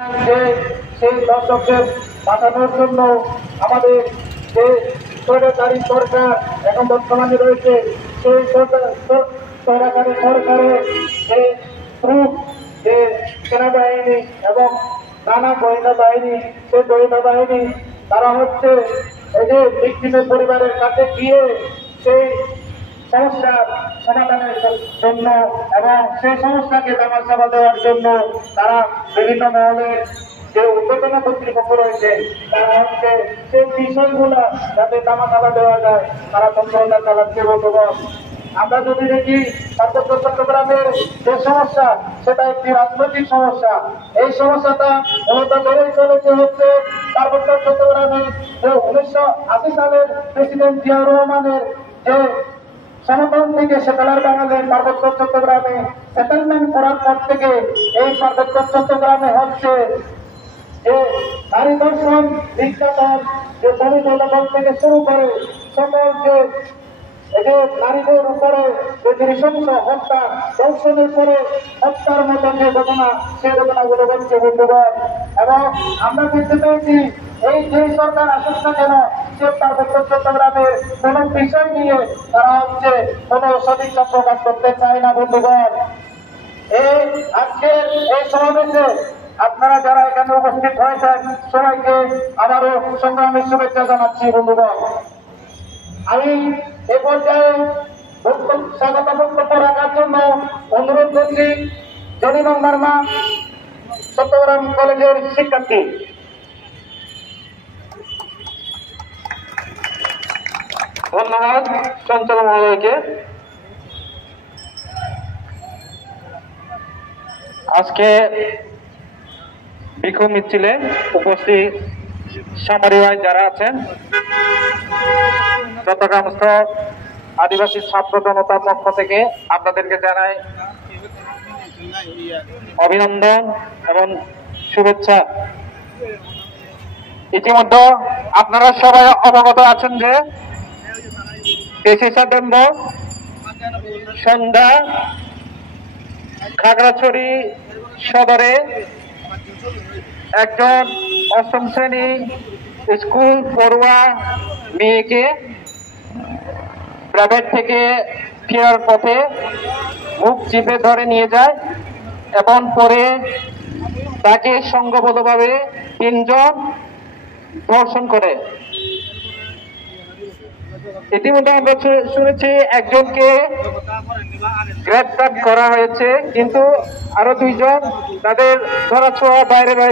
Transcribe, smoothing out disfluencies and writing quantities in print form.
যে সেই দর্শকদের বাঁচানোর জন্য আমাদের যে স্বৈরাচারী সরকার এখন বর্তমানে রয়েছে সেই স্বৈরাচারী সরকারের যে প্রুফ যে সেনাবাহিনী এবং নানা গোয়েন্দা বাহিনী সেই গোয়েন্দা বাহিনী তারা হচ্ছে এই যে ভিকটিমের পরিবারের কাছে গিয়ে সেই সমস্যার সমাধানের জন্য এবং সেই সমস্যাকে দামাচাপা দেওয়ার জন্য তারা বিভিন্ন মহলের যে উদ্যোগী কর্তৃপক্ষ রয়েছে তারা হচ্ছে সেই বিষয়গুলো যাতে দামাচাপা দেওয়া যায় তারা তৎপরতা চালাচ্ছে বন্ধুগণ। আমরা যদি দেখি পার্বত্য চট্টগ্রামের যে সমস্যা সেটা একটি রাজনৈতিক সমস্যা। এই সমস্যাটা মূলত ধরেই চলেছে হচ্ছে পার্বত্য চট্টগ্রামে যে 1980 সালের প্রেসিডেন্ট জিয়াউর রহমানের যে সনাতন থেকে সেটেলার বাঙালির পার্বত্য চট্টগ্রামে সেটেলমেন্ট করার পর থেকে এই পার্বত্য চট্টগ্রামে হচ্ছে যে নারী দর্শন নির্যাতন যে জমি দখল থেকে শুরু করে সকল যে নারীদের উপরে যে নৃশংস হত্যা দর্শনের পরে হত্যার মতন যে ঘটনা সেই ঘটনাগুলো ঘটছে বন্ধুগণ। এবং আমরা দেখতে পেয়েছি এই যে সরকার আসুক না কেন সে পার্বত্য চট্টগ্রামের কোন বিষয় নিয়ে তারা হচ্ছে কোন সদিচ্ছা প্রকাশ করতে চায় না বন্ধুগণ। এই আজকের এই সমাবেশে আপনারা যারা এখানে উপস্থিত হয়েছেন সবাইকে আবারও সংগ্রামের শুভেচ্ছা জানাচ্ছি বন্ধুগণ। আমি এ পর্যায়ে স্বাগত বক্তব্য রাখার জন্য অনুরোধ করছি জনিমা মার্মা, চট্টগ্রাম কলেজের শিক্ষার্থী। ধন্যবাদ চঞ্চল মহোদয়কে। আজকে বিক্ষোভ মিছিলে উপস্থিত সামরিয়ায় যারা আছেন, চট্টগ্রামস্থ আদিবাসী ছাত্র জনতার পক্ষ থেকে আপনাদেরকে জানাই অভিনন্দন এবং শুভেচ্ছা। ইতিমধ্যে আপনারা সবাই অবগত আছেন যে 23 সেপ্টেম্বর সন্ধ্যা খাগড়াছড়ি সদরে একজন অষ্টম শ্রেণী স্কুল পড়ুয়া মেয়েকে প্রাইভেট থেকে ফেরার পথে বুক চিপে ধরে নিয়ে যায় এবং পরে তাকে সংঘবদ্ধভাবে 3 জন ধর্ষণ করে। ইতিমধ্যে আমরা শুনেছি একজনকে গ্রেপ্তার করা হয়েছে, কিন্তু আরো 2 জন তাদের ধরাছোঁয়ার বাইরে রয়েছে।